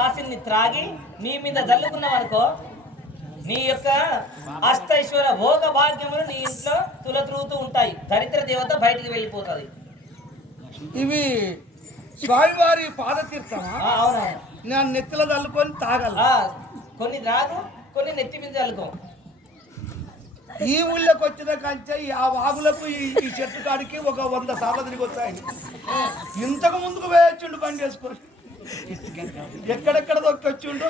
కాసిని త్రాగి నీ మీద జల్లుకున్నావనుకో నీ యొక్క అష్టైశ్వర భోగ భాగ్యములు నీ ఇంట్లో తులతూగుతూ ఉంటాయి. దరిద్ర దేవత బయటికి వెళ్ళిపోతుంది. ఇవి స్వామివారి పాదతీర్థమా? అవునా? నేను నెత్తిలో చల్లుకొని తాగాల. కొన్ని తాగు, కొన్ని నెత్తి మీద చల్లుకో. ఈ ఊళ్ళోకి వచ్చిన కంచె ఆ వాగులకు ఈ చెట్టు కాడికి ఒక 100 సార్లు తిరిగి వచ్చాయి. ఇంతకు ముందుకు వేయొచ్చుండు బండి వేసుకొని, ఎక్కడెక్కడ దొక్కొచ్చుండో.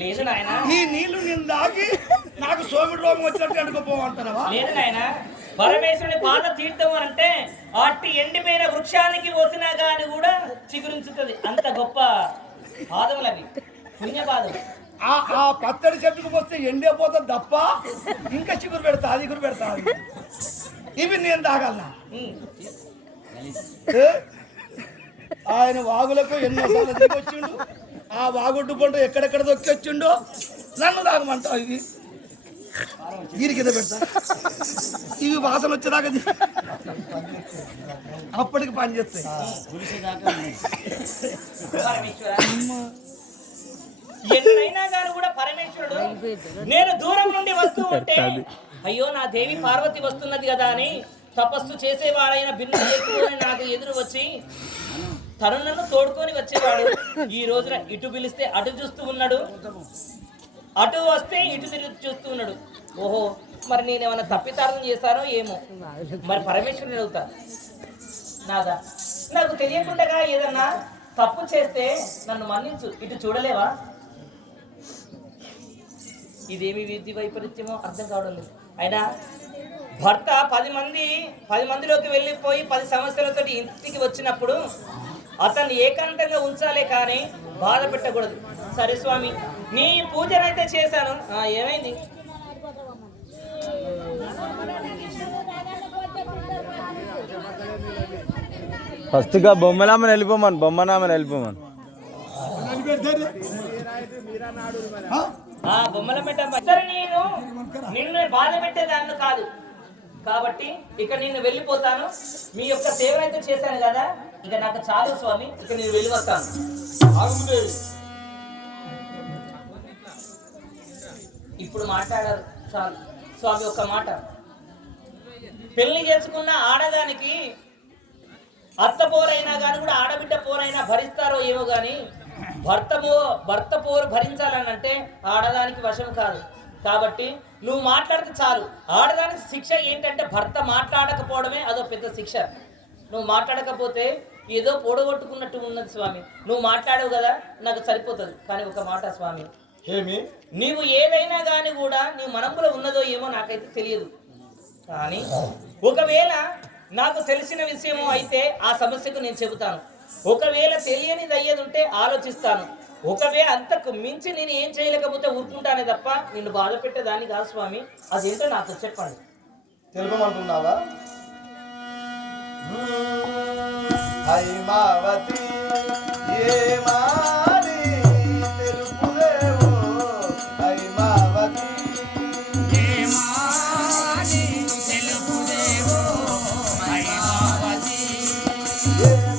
లేదు నాయన, ఈ నీళ్లు నేను దాగి నాకు సోమిడి రోగం వచ్చినట్టు అనుకోపోమంటున్నావా? లేదు నాయన, పరమేశ్వరుని పాద తీర్థం అంటే అట్టి ఎండిపోయిన వృక్షానికి పోసినా గాని కూడా చిగురించుతుంది. అంత గొప్ప పాదములు అవి, పుణ్యపాదం. ఆ పచ్చడి చెట్టుకు పోస్తే ఎండిపోతుంది తప్ప ఇంకా చిగురు పెడతా, అది చిగురు పెడతా. ఇవి నేను తాగలనా? ఆయన వాగులకు ఎన్నోసార్లు దిగి వచ్చిండు. ఆ వాగుడ్డు పంట ఎక్కడెక్కడ దొక్కి వచ్చిండో నన్ను తాగమంటావు. ఇవి వీరి కింద పెడతా. ఇవి వాసన వచ్చేదాకా అప్పటికి పని చేస్తాయి. ఎన్నైనా కానీ కూడా పరమేశ్వరుడు నేను దూరం నుండి వస్తూ ఉంటే అయ్యో నా దేవి పార్వతి వస్తున్నది కదా అని తపస్సు చేసేవాడైన భిన్న చేసుకొని నాకు ఎదురు వచ్చి తను నన్ను తోడుకొని వచ్చేవాడు. ఈ రోజున ఇటు పిలిస్తే అటు చూస్తూ ఉన్నాడు, అటు వస్తే ఇటు తిరిగి చూస్తూ ఉన్నాడు. ఓహో, మరి నేనేమన్నా తప్పితార్థం చేశానో ఏమో. మరి పరమేశ్వరుని అడుగుతా, నాదా నాకు తెలియకుండా ఏదన్నా తప్పు చేస్తే నన్ను మన్నించు, ఇటు చూడలేవా? ఇదేమి విధి వైపరీత్యమో అర్థం కావడం లేదు. అయినా భర్త 10 మందిలోకి వెళ్ళిపోయి 10 సమస్యలతో ఇంటికి వచ్చినప్పుడు అతన్ని ఏకాంతంగా ఉంచాలే కానీ బాధ పెట్టకూడదు. సరే స్వామి, నీ పూజనైతే చేశాను. ఏమైంది? ఫస్ట్గా బొమ్మనామని వెళ్ళిపోమని, బొమ్మనామని వెళ్ళిపోమని. బొమ్మల పెట్ట సరే, నేను నిన్ను బాధ పెట్టేదాన్ని కాదు కాబట్టి ఇక నేను వెళ్ళిపోతాను. మీ యొక్క సేవనైతే చేశాను కదా, ఇక నాకు చాలు స్వామి, ఇక నేను వెళ్ళి వస్తాను. ఇప్పుడు మాట్లాడారు చాలు స్వామి. ఒక్క మాట, పెళ్లి చేసుకున్న ఆడదానికి అత్త పోరైనా కానీ కూడా ఆడబిడ్డ పోరైనా భరిస్తారో ఏమో కానీ భర్త పోరు భరించాలనంటే ఆడదానికి వశం కాదు. కాబట్టి నువ్వు మాట్లాడితే చాలు. ఆడదానికి శిక్ష ఏంటంటే భర్త మాట్లాడకపోవడమే అదో పెద్ద శిక్ష. నువ్వు మాట్లాడకపోతే ఏదో పొడగొట్టుకున్నట్టు ఉన్నది స్వామి. నువ్వు మాట్లాడవు కదా, నాకు సరిపోతుంది. కానీ ఒక మాట స్వామి, ఏమి నీవు ఏదైనా కానీ కూడా నీ మనములో ఉన్నదో ఏమో నాకైతే తెలియదు. కానీ ఒకవేళ నాకు తెలిసిన విషయమో అయితే ఆ సమస్యకు నేను చెబుతాను. ఒకవేళ తెలియనిది అయ్యేది ఉంటే ఆలోచిస్తాను. ఒకవేళ అంతకు మించి నేను ఏం చేయలేకపోతే ఊరుకుంటానే తప్ప నిన్ను బాధ పెట్టేదాన్ని కాదు స్వామి. అదేంటో నాకు చెప్పండి. తెలుపమంటున్నావా? Yeah.